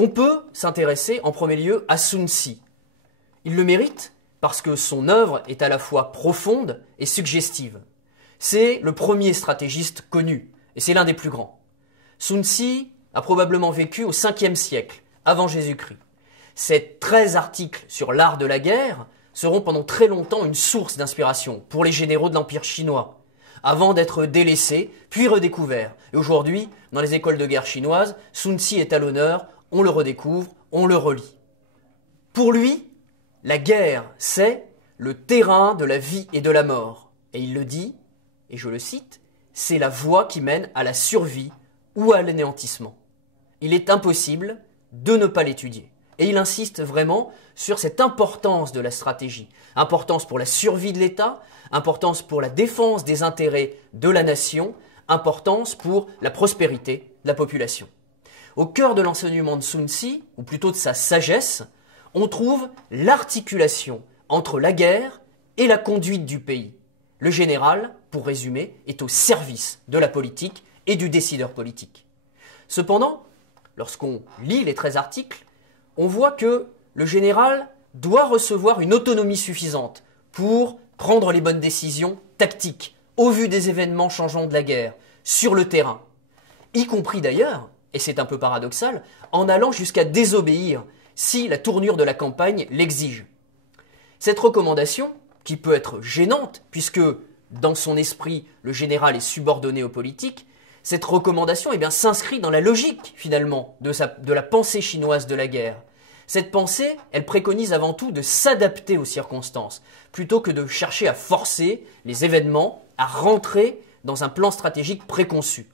On peut s'intéresser en premier lieu à Sun Tzu. Il le mérite parce que son œuvre est à la fois profonde et suggestive. C'est le premier stratégiste connu, et c'est l'un des plus grands. Sun Tzu a probablement vécu au 5e siècle, avant Jésus-Christ. Ses 13 articles sur l'art de la guerre seront pendant très longtemps une source d'inspiration pour les généraux de l'Empire chinois, avant d'être délaissés, puis redécouverts. Et aujourd'hui, dans les écoles de guerre chinoises, Sun Tzu est à l'honneur, on le redécouvre, on le relit. Pour lui, la guerre, c'est le terrain de la vie et de la mort. Et il le dit, et je le cite, c'est la voie qui mène à la survie ou à l'anéantissement. Il est impossible de ne pas l'étudier. Et il insiste vraiment sur cette importance de la stratégie. Importance pour la survie de l'État, importance pour la défense des intérêts de la nation, importance pour la prospérité de la population. Au cœur de l'enseignement de Sun Tzu, ou plutôt de sa sagesse, on trouve l'articulation entre la guerre et la conduite du pays. Le général, pour résumer, est au service de la politique et du décideur politique. Cependant, lorsqu'on lit les 13 articles, on voit que le général doit recevoir une autonomie suffisante pour prendre les bonnes décisions tactiques au vu des événements changeants de la guerre, sur le terrain, y compris d'ailleurs, et c'est un peu paradoxal, en allant jusqu'à désobéir si la tournure de la campagne l'exige. Cette recommandation, qui peut être gênante, puisque dans son esprit, le général est subordonné aux politiques, cette recommandation s'inscrit dans la logique, finalement, de la pensée chinoise de la guerre. Cette pensée, elle préconise avant tout de s'adapter aux circonstances, plutôt que de chercher à forcer les événements à rentrer dans un plan stratégique préconçu.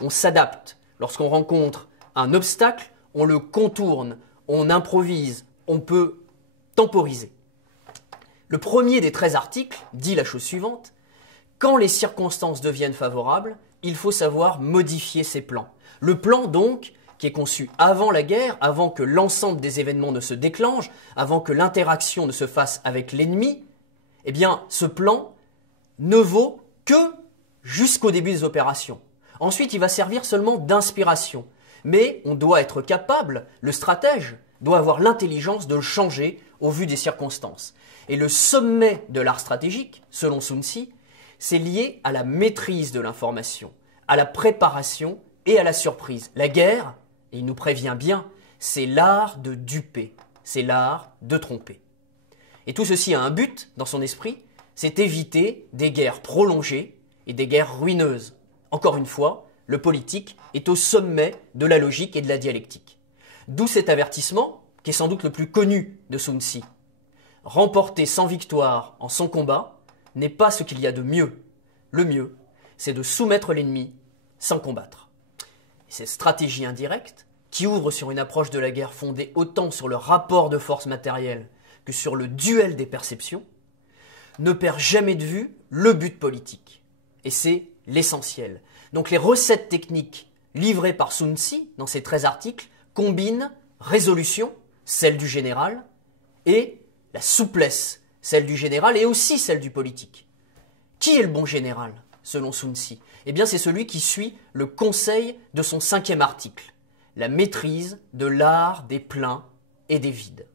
On s'adapte. Lorsqu'on rencontre un obstacle, on le contourne, on improvise, on peut temporiser. Le premier des 13 articles dit la chose suivante: quand les circonstances deviennent favorables, il faut savoir modifier ses plans. Le plan donc, qui est conçu avant la guerre, avant que l'ensemble des événements ne se déclenche, avant que l'interaction ne se fasse avec l'ennemi, ce plan ne vaut que jusqu'au début des opérations. Ensuite, il va servir seulement d'inspiration. Mais on doit être capable, le stratège doit avoir l'intelligence de le changer au vu des circonstances. Et le sommet de l'art stratégique, selon Sun Tzu, c'est lié à la maîtrise de l'information, à la préparation et à la surprise. La guerre, et il nous prévient bien, c'est l'art de duper, c'est l'art de tromper. Et tout ceci a un but dans son esprit, c'est éviter des guerres prolongées et des guerres ruineuses. Encore une fois, le politique est au sommet de la logique et de la dialectique. D'où cet avertissement, qui est sans doute le plus connu de Sun Tzu. Remporter sans victoire en son combat n'est pas ce qu'il y a de mieux. Le mieux, c'est de soumettre l'ennemi sans combattre. Et cette stratégie indirecte, qui ouvre sur une approche de la guerre fondée autant sur le rapport de force matérielle que sur le duel des perceptions, ne perd jamais de vue le but politique. Et c'est l'essentiel. Donc les recettes techniques livrées par Sun Tzu dans ces 13 articles combinent résolution, celle du général, et la souplesse, celle du général et aussi celle du politique. Qui est le bon général, selon Sun Tzu? C'est celui qui suit le conseil de son 5e article, la maîtrise de l'art des pleins et des vides.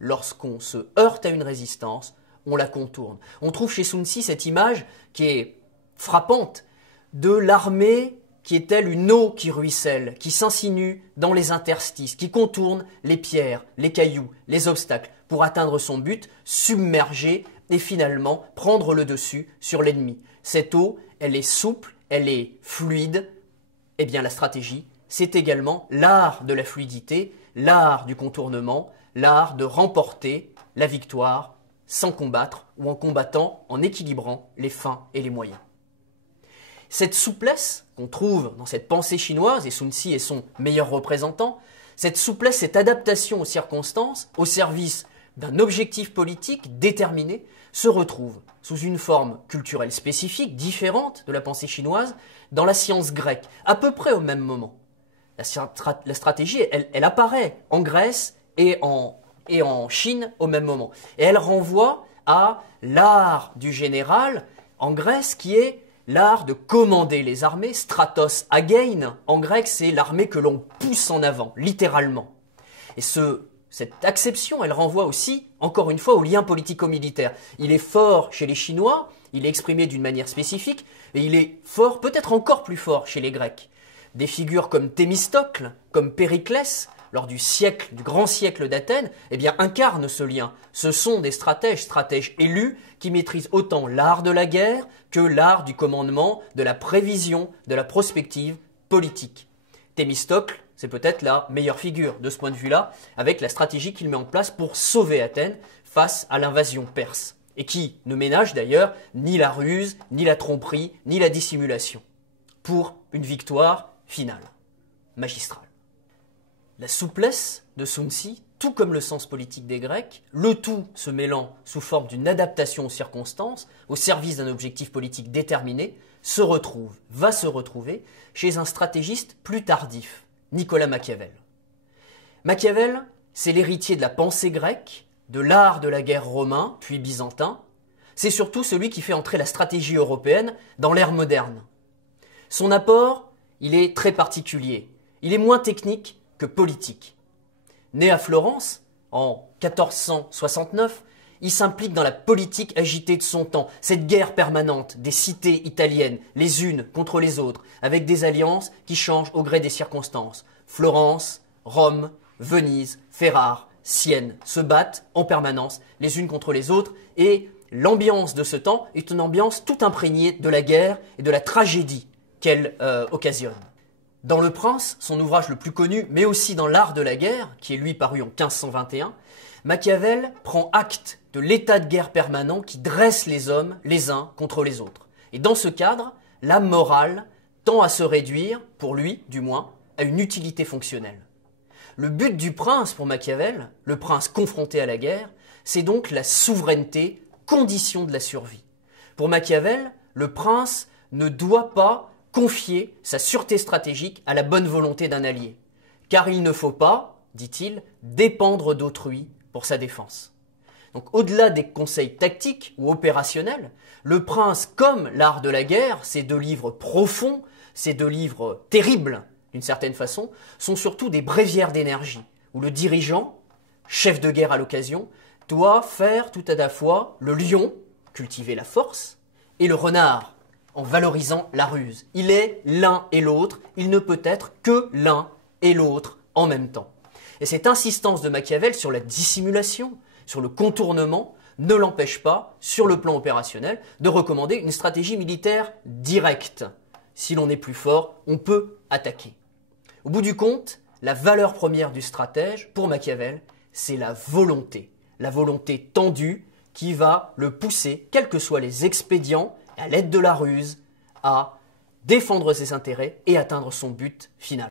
Lorsqu'on se heurte à une résistance, on la contourne. On trouve chez Sun Tzu cette image qui est frappante de l'armée qui est telle une eau qui ruisselle, qui s'insinue dans les interstices, qui contourne les pierres, les cailloux, les obstacles pour atteindre son but, submerger et finalement prendre le dessus sur l'ennemi. Cette eau, elle est souple, elle est fluide. La stratégie, c'est également l'art de la fluidité, l'art du contournement, l'art de remporter la victoire sans combattre ou en combattant, en équilibrant les fins et les moyens. Cette souplesse qu'on trouve dans cette pensée chinoise, et Sun Tzu est son meilleur représentant, cette souplesse, cette adaptation aux circonstances, au service d'un objectif politique déterminé, se retrouve sous une forme culturelle spécifique, différente de la pensée chinoise, dans la science grecque, à peu près au même moment. La stratégie, elle apparaît en Grèce et en Chine au même moment. Et elle renvoie à l'art du général en Grèce qui est l'art de commander les armées, stratos agein, en grec c'est l'armée que l'on pousse en avant, littéralement. Et cette acception, elle renvoie aussi, encore une fois, au lien politico-militaire. Il est fort chez les Chinois, il est exprimé d'une manière spécifique, et il est fort, peut-être encore plus fort chez les Grecs. Des figures comme Thémistocle, comme Périclès, lors du grand siècle d'Athènes, eh bien, incarnent ce lien. Ce sont des stratèges élus, qui maîtrisent autant l'art de la guerre que l'art du commandement, de la prévision, de la prospective politique. Thémistocle, c'est peut-être la meilleure figure de ce point de vue-là, avec la stratégie qu'il met en place pour sauver Athènes face à l'invasion perse, et qui ne ménage d'ailleurs ni la ruse, ni la tromperie, ni la dissimulation, pour une victoire finale, magistrale. La souplesse de Sun Tzu, tout comme le sens politique des Grecs, le tout se mêlant sous forme d'une adaptation aux circonstances, au service d'un objectif politique déterminé, va se retrouver chez un stratégiste plus tardif, Nicolas Machiavel. Machiavel, c'est l'héritier de la pensée grecque, de l'art de la guerre romain, puis byzantin. C'est surtout celui qui fait entrer la stratégie européenne dans l'ère moderne. Son apport, il est très particulier. Il est moins technique que politique. Né à Florence, en 1469, il s'implique dans la politique agitée de son temps, cette guerre permanente des cités italiennes, les unes contre les autres, avec des alliances qui changent au gré des circonstances. Florence, Rome, Venise, Ferrare, Sienne se battent en permanence les unes contre les autres, et l'ambiance de ce temps est une ambiance tout imprégnée de la guerre et de la tragédie qu'elle occasionne. Dans Le Prince, son ouvrage le plus connu, mais aussi dans L'Art de la guerre, qui est lui paru en 1521, Machiavel prend acte de l'état de guerre permanent qui dresse les hommes les uns contre les autres. Et dans ce cadre, la morale tend à se réduire, pour lui du moins, à une utilité fonctionnelle. Le but du prince pour Machiavel, le prince confronté à la guerre, c'est donc la souveraineté, condition de la survie. Pour Machiavel, le prince ne doit pas confier sa sûreté stratégique à la bonne volonté d'un allié, car il ne faut pas, dit-il, dépendre d'autrui pour sa défense. Donc au-delà des conseils tactiques ou opérationnels, le prince, comme l'art de la guerre, ces deux livres profonds, ces deux livres terribles d'une certaine façon, sont surtout des bréviaires d'énergie, où le dirigeant, chef de guerre à l'occasion, doit faire tout à la fois le lion, cultiver la force, et le renard, en valorisant la ruse. Il est l'un et l'autre, il ne peut être que l'un et l'autre en même temps. Et cette insistance de Machiavel sur la dissimulation, sur le contournement, ne l'empêche pas, sur le plan opérationnel, de recommander une stratégie militaire directe. Si l'on est plus fort, on peut attaquer. Au bout du compte, la valeur première du stratège, pour Machiavel, c'est la volonté tendue qui va le pousser, quels que soient les expédients, à l'aide de la ruse, à défendre ses intérêts et atteindre son but final.